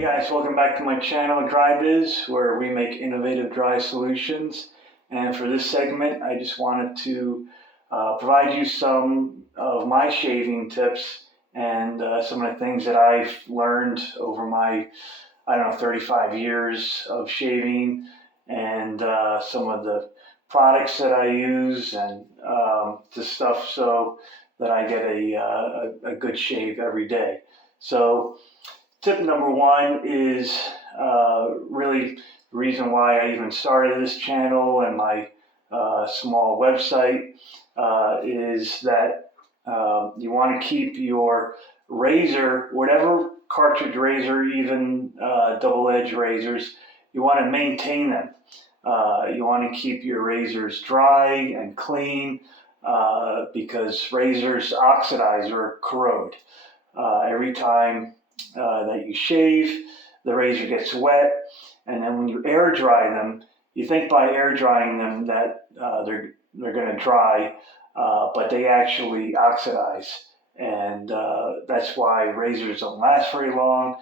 Hey guys, welcome back to my channel, Dry Biz, where we make innovative dry solutions. And for this segment, I just wanted to provide you some of my shaving tips and some of the things that I've learned over my, 35 years of shaving, and some of the products that I use and the stuff so that I get a good shave every day. So tip number one is really the reason why I even started this channel and my small website is that you want to keep your razor, whatever cartridge razor, even double-edged razors, you want to maintain them. You want to keep your razors dry and clean because razors oxidize or corrode. Every time that you shave, the razor gets wet, and then when you air dry them, you think by air drying them that they're going to dry, but they actually oxidize, and that's why razors don't last very long.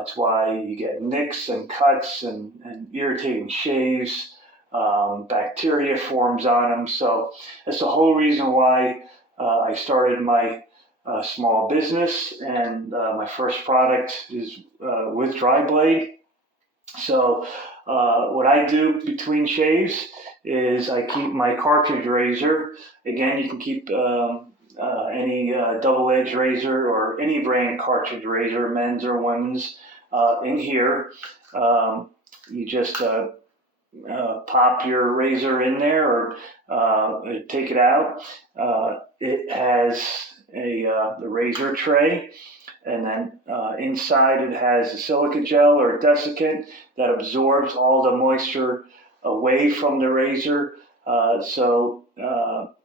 It's why you get nicks and cuts and irritating shaves. Bacteria forms on them, so that's the whole reason why I started my small business, and my first product is with Dry Blade. So what I do between shaves is I keep my cartridge razor. Again, you can keep any double-edged razor or any brand cartridge razor, men's or women's, in here. You just pop your razor in there or take it out. It has the razor tray, and then inside it has a silica gel or a desiccant that absorbs all the moisture away from the razor, so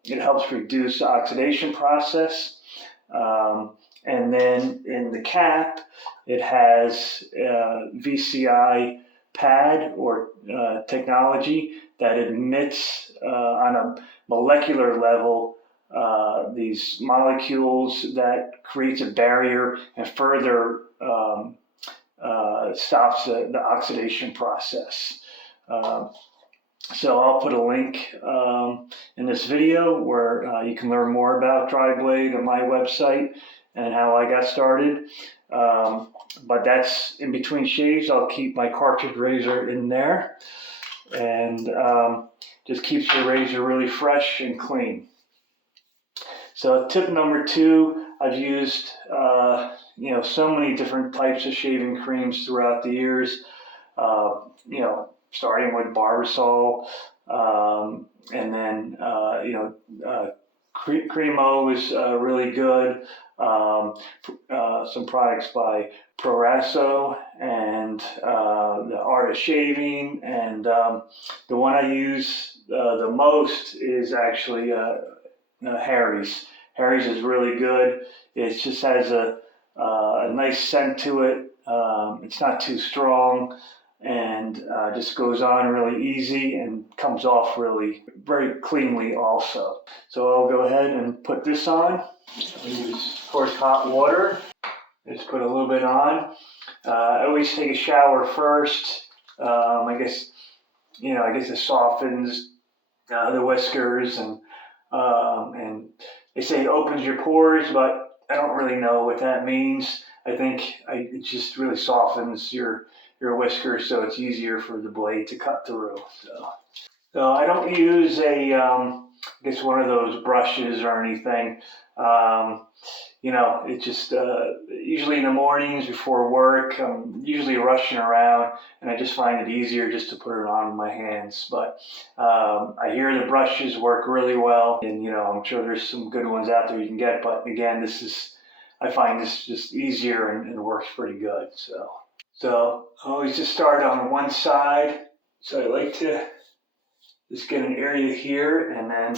it helps reduce the oxidation process. And then in the cap, it has VCI pad or technology that emits on a molecular level these molecules that creates a barrier and further stops the oxidation process. So I'll put a link in this video where you can learn more about Dry Blade on my website and how I got started. But that's in between shaves. I'll keep my cartridge razor in there, and just keeps your razor really fresh and clean. So tip number two, I've used so many different types of shaving creams throughout the years. Starting with Barbasol, and then Cremo is really good. Some products by Proraso and the Art of Shaving, and the one I use the most is actually Harry's. Harry's is really good. It just has a nice scent to it. It's not too strong, and just goes on really easy and comes off really very cleanly also. So I'll go ahead and put this on. I'll use, of course, hot water. Just put a little bit on. I always take a shower first. I guess it softens the whiskers, and they say it opens your pores, but I don't really know what that means. I think it just really softens your whiskers, so it's easier for the blade to cut through. So I don't use one of those brushes or anything. It just usually in the mornings before work, I'm usually rushing around, and I just find it easier just to put it on my hands. But I hear the brushes work really well, and I'm sure there's some good ones out there you can get. But again, I find this just easier and works pretty good. So I always just start on one side. So I like to just get an area here, and then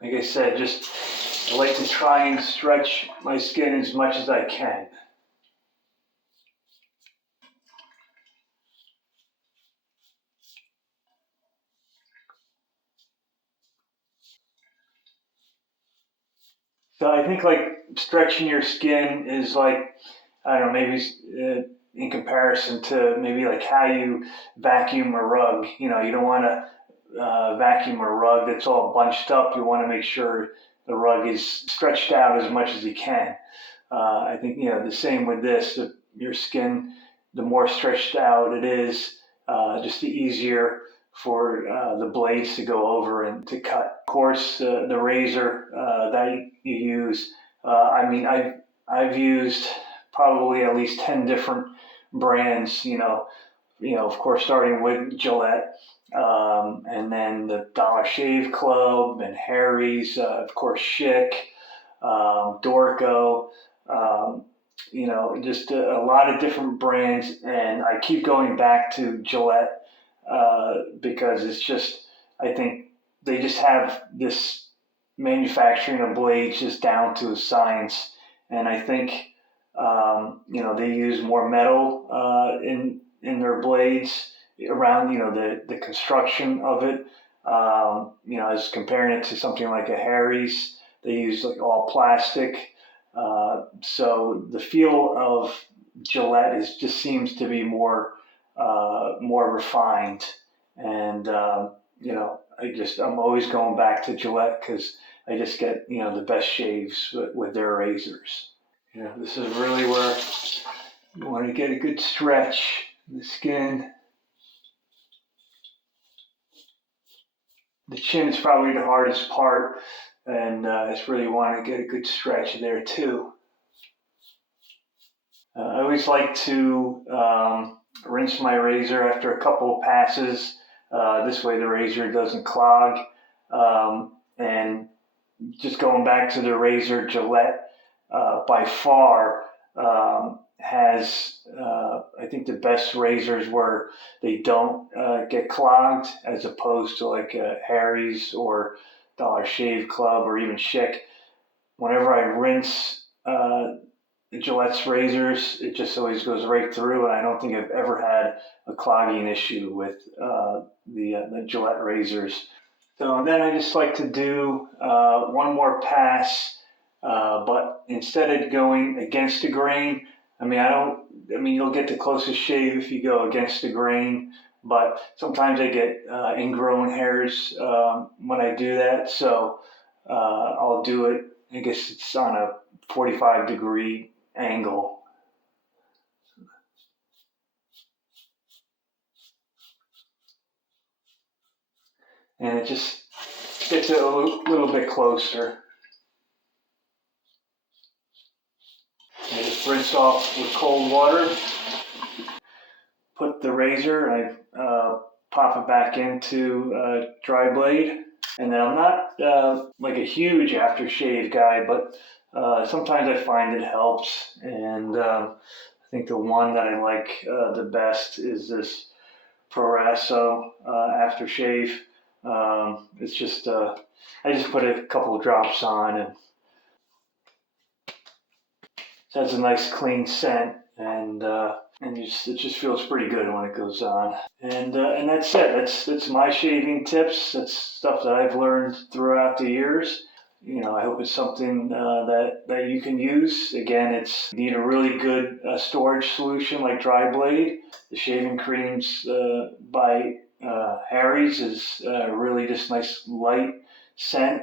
like I said, I like to try and stretch my skin as much as I can. So I think like stretching your skin is like, I don't know, maybe in comparison to maybe like how you vacuum a rug. You know, you don't want to vacuum a rug that's all bunched up. You want to make sure the rug is stretched out as much as you can. I think, you know, the same with this. Your skin, the more stretched out it is, just the easier for the blades to go over and to cut. Of course, the razor that you use, I mean, I've used probably at least 10 different brands, of course, starting with Gillette, and then the Dollar Shave Club and Harry's, of course, Schick, Dorco, um, just a lot of different brands. And I keep going back to Gillette because it's just, I think they just have this manufacturing of blades just down to a science. And I think, they use more metal in their blades around, the construction of it. As comparing it to something like a Harry's, they use like all plastic. So the feel of Gillette just seems to be more refined, and I'm always going back to Gillette because I just get the best shaves with their razors. This is really where you want to get a good stretch in the skin. The chin is probably the hardest part, and I just really want to get a good stretch there too. I always like to rinse my razor after a couple of passes. This way the razor doesn't clog. And just going back to the razor, Gillette by far has, I think, the best razors where they don't get clogged, as opposed to like Harry's or Dollar Shave Club or even Schick. Whenever I rinse Gillette's razors, it just always goes right through, and I don't think I've ever had a clogging issue with the Gillette razors. So then I just like to do one more pass, but instead of going against the grain, you'll get the closest shave if you go against the grain, but sometimes I get ingrown hairs when I do that, so I'll do it, I guess it's on a 45-degree angle. And it just gets it a little bit closer. I just rinse off with cold water, put the razor, and I pop it back into a dry blade. And then I'm not like a huge aftershave guy, but sometimes I find it helps. And I think the one that I like the best is this Proraso aftershave. It's just, I just put a couple of drops on, and it has a nice clean scent, and it just feels pretty good when it goes on. And that's it. That's my shaving tips. That's stuff that I've learned throughout the years. I hope it's something that you can use. Again, you need a really good storage solution like Dry Blade. The shaving creams by Harry's is really just nice light scent,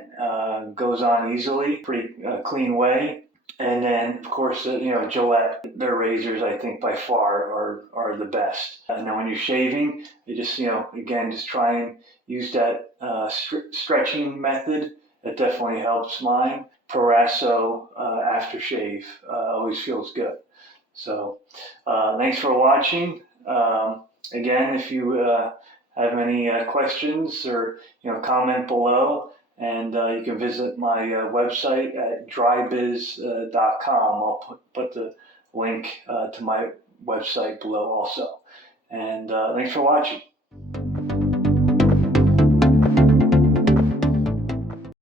goes on easily, pretty clean way. And then, of course, Gillette, their razors, I think by far are the best. And then when you're shaving, you just, again, just try and use that stretching method. That definitely helps mine. Proraso aftershave always feels good. So thanks for watching. Again, if you have any questions or comment below, and you can visit my website at drybiz.com. I'll put the link to my website below also. And thanks for watching.